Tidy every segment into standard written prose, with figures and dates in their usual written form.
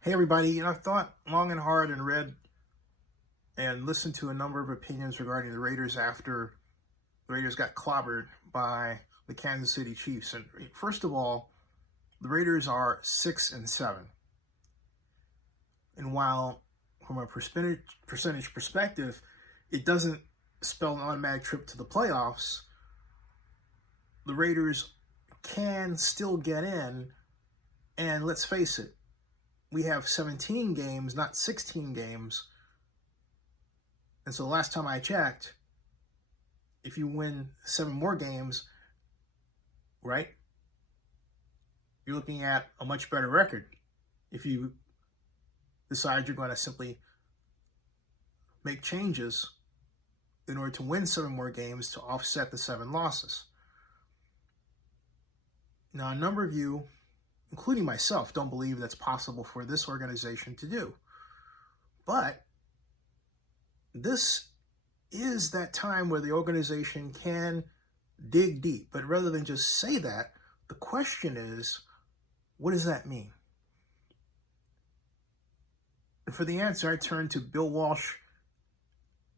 Hey everybody, I've thought long and hard and read and listened to a number of opinions regarding the Raiders after the Raiders got clobbered by the Kansas City Chiefs. And first of all, the Raiders are 6-7. And while from a percentage perspective, it doesn't spell an automatic trip to the playoffs, the Raiders can still get in. And let's face it, we have 17 games, not 16 games. And so the last time I checked, if you win 7 more games, right, you're looking at a much better record. If you decide you're going to simply make changes in order to win 7 more games to offset the 7 losses. Now, a number of you, including myself, don't believe that's possible for this organization to do. But this is that time where the organization can dig deep. But rather than just say that, the question is, what does that mean? And for the answer, I turn to Bill Walsh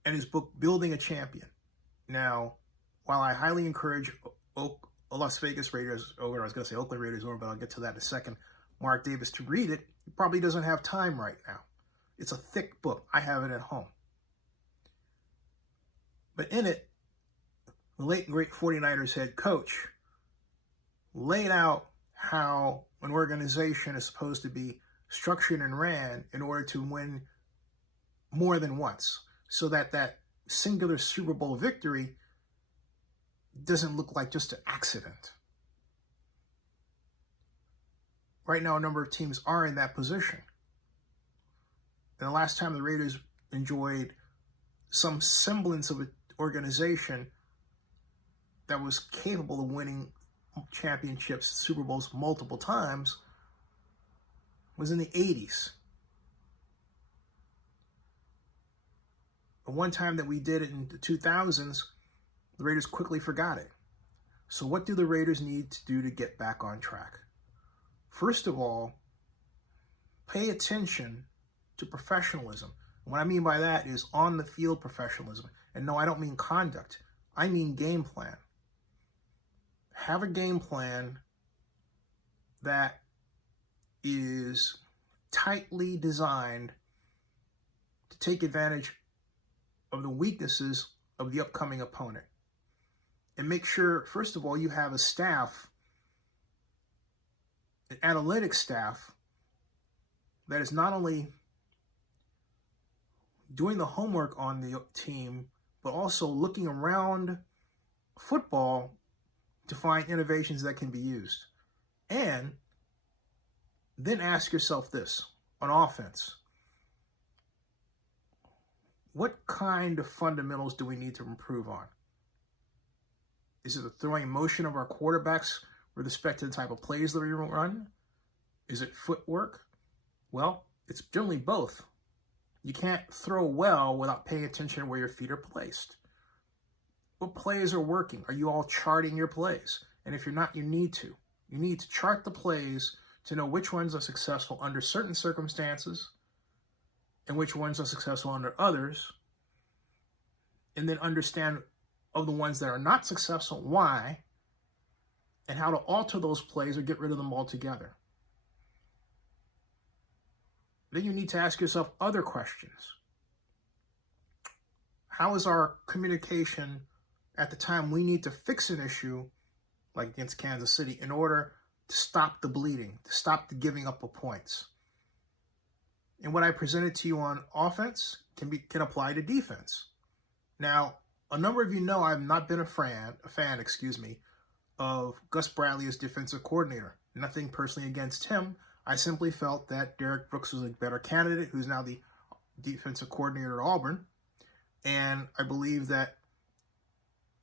and his book, Building a Champion. Now, while I highly encourage Las Vegas Raiders, I was going to say Oakland Raiders, but I'll get to that in a second, Mark Davis to read it, he probably doesn't have time right now. It's a thick book. I have it at home. But in it, the late and great 49ers head coach laid out how an organization is supposed to be structured and ran in order to win more than once, so that that singular Super Bowl victory doesn't look like just an accident. Right now, a number of teams are in that position. And the last time the Raiders enjoyed some semblance of an organization that was capable of winning championships, Super Bowls multiple times, was in the 80s. The one time that we did it in the 2000s, the Raiders quickly forgot it. So what do the Raiders need to do to get back on track? First of all, pay attention to professionalism. And what I mean by that is on-the-field professionalism. And no, I don't mean conduct. I mean game plan. Have a game plan that is tightly designed to take advantage of the weaknesses of the upcoming opponent. And make sure, first of all, you have a staff, an analytics staff, that is not only doing the homework on the team, but also looking around football to find innovations that can be used. And then ask yourself this, on offense, what kind of fundamentals do we need to improve on? Is it the throwing motion of our quarterbacks with respect to the type of plays that we run? Is it footwork? Well, it's generally both. You can't throw well without paying attention to where your feet are placed. What plays are working? Are you all charting your plays? And if you're not, you need to. You need to chart the plays to know which ones are successful under certain circumstances and which ones are successful under others. And then understand of the ones that are not successful, why, and how to alter those plays or get rid of them altogether. Then you need to ask yourself other questions. How is our communication at the time we need to fix an issue, like against Kansas City, in order to stop the bleeding, to stop the giving up of points? And what I presented to you on offense can apply to defense. Now, a number of you know I've not been a fan, of Gus Bradley as defensive coordinator. Nothing personally against him. I simply felt that Derek Brooks was a better candidate, who's now the defensive coordinator at Auburn. And I believe that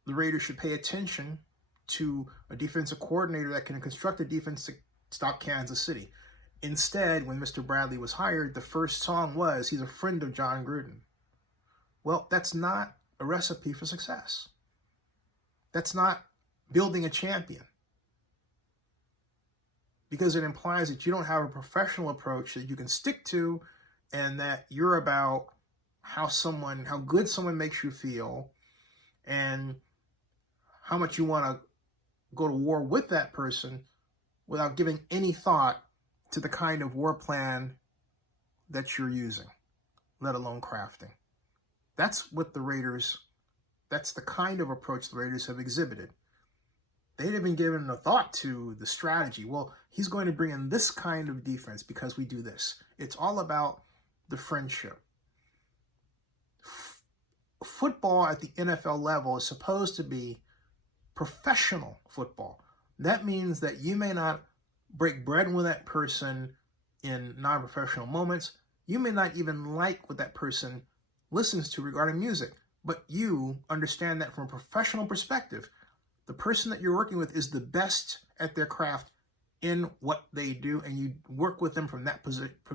the Raiders should pay attention to a defensive coordinator that can construct a defense to stop Kansas City. Instead, when Mr. Bradley was hired, the first song was, he's a friend of John Gruden. Well, that's not a recipe for success. That's not building a champion. because it implies that you don't have a professional approach that you can stick to, and that you're about how good someone makes you feel, and how much you want to go to war with that person without giving any thought to the kind of war plan that you're using, let alone crafting. That's the kind of approach the Raiders have exhibited. They'd have been given a thought to the strategy. Well, he's going to bring in this kind of defense because we do this. It's all about the friendship. Football at the NFL level is supposed to be professional football. That means that you may not break bread with that person in non-professional moments. You may not even like what that person listens to regarding music, but you understand that from a professional perspective. The person that you're working with is the best at their craft in what they do, and you work with them from that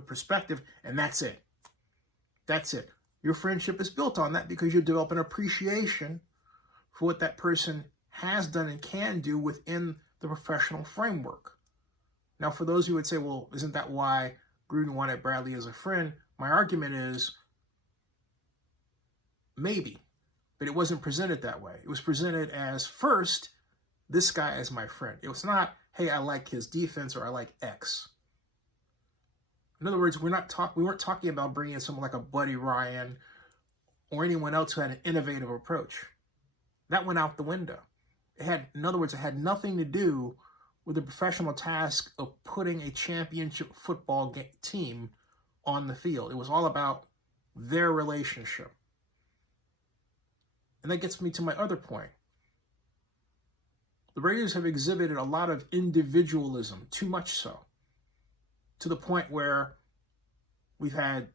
perspective, and that's it. That's it. Your friendship is built on that because you develop an appreciation for what that person has done and can do within the professional framework. Now, for those who would say, well, isn't that why Gruden wanted Bradley as a friend? My argument is maybe. But it wasn't presented that way. It was presented as, first, this guy is my friend. It was not, hey, I like his defense or I like X. In other words, we weren't talking about bringing in someone like a Buddy Ryan or anyone else who had an innovative approach. That went out the window. It had nothing to do with the professional task of putting a championship football team on the field. It was all about their relationship. And that gets me to my other point. The Raiders have exhibited a lot of individualism, too much so, to the point where we've had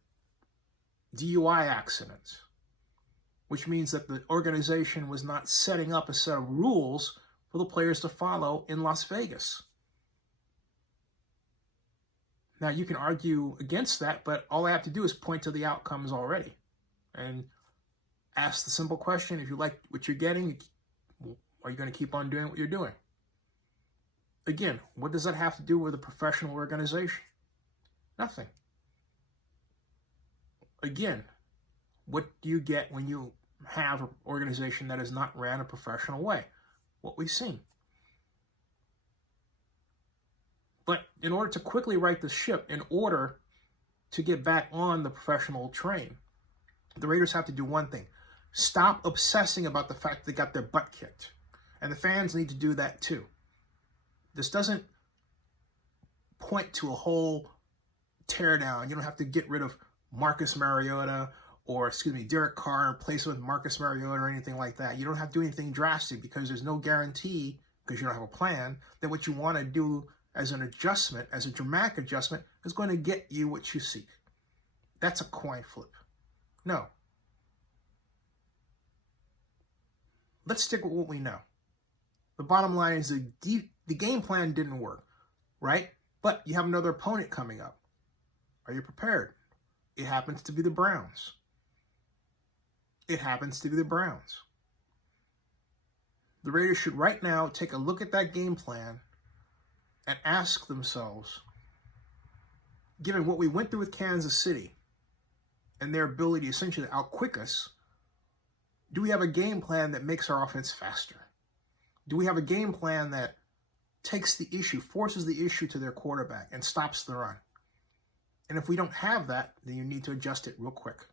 DUI accidents, which means that the organization was not setting up a set of rules for the players to follow in Las Vegas. Now, you can argue against that, but all I have to do is point to the outcomes already. And ask the simple question, if you like what you're getting, are you going to keep on doing what you're doing? Again, what does that have to do with a professional organization? Nothing. Again, what do you get when you have an organization that is not ran a professional way? What we've seen. But in order to quickly right the ship, in order to get back on the professional train, the Raiders have to do one thing. Stop obsessing about the fact they got their butt kicked. And the fans need to do that too. This doesn't point to a whole teardown. You don't have to get rid of Derek Carr and replace with Marcus Mariota or anything like that. You don't have to do anything drastic because there's no guarantee, because you don't have a plan, that what you want to do as an adjustment, as a dramatic adjustment, is going to get you what you seek. That's a coin flip. No. Let's stick with what we know. The bottom line is the game plan didn't work, right? But you have another opponent coming up. Are you prepared? It happens to be the Browns. The Raiders should right now take a look at that game plan and ask themselves, given what we went through with Kansas City and their ability essentially to outquick us, do we have a game plan that makes our offense faster? Do we have a game plan that takes the issue, forces the issue to their quarterback and stops the run? And if we don't have that, then you need to adjust it real quick.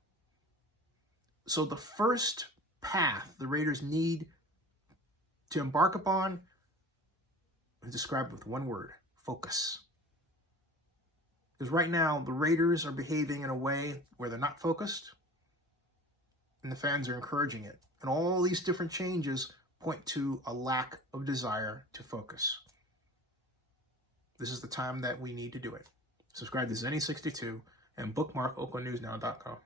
So the first path the Raiders need to embark upon is described with one word: focus. Because right now, the Raiders are behaving in a way where they're not focused, and the fans are encouraging it. And all these different changes point to a lack of desire to focus. This is the time that we need to do it. Subscribe to Zenny62 and bookmark OaklandNewsNow.com.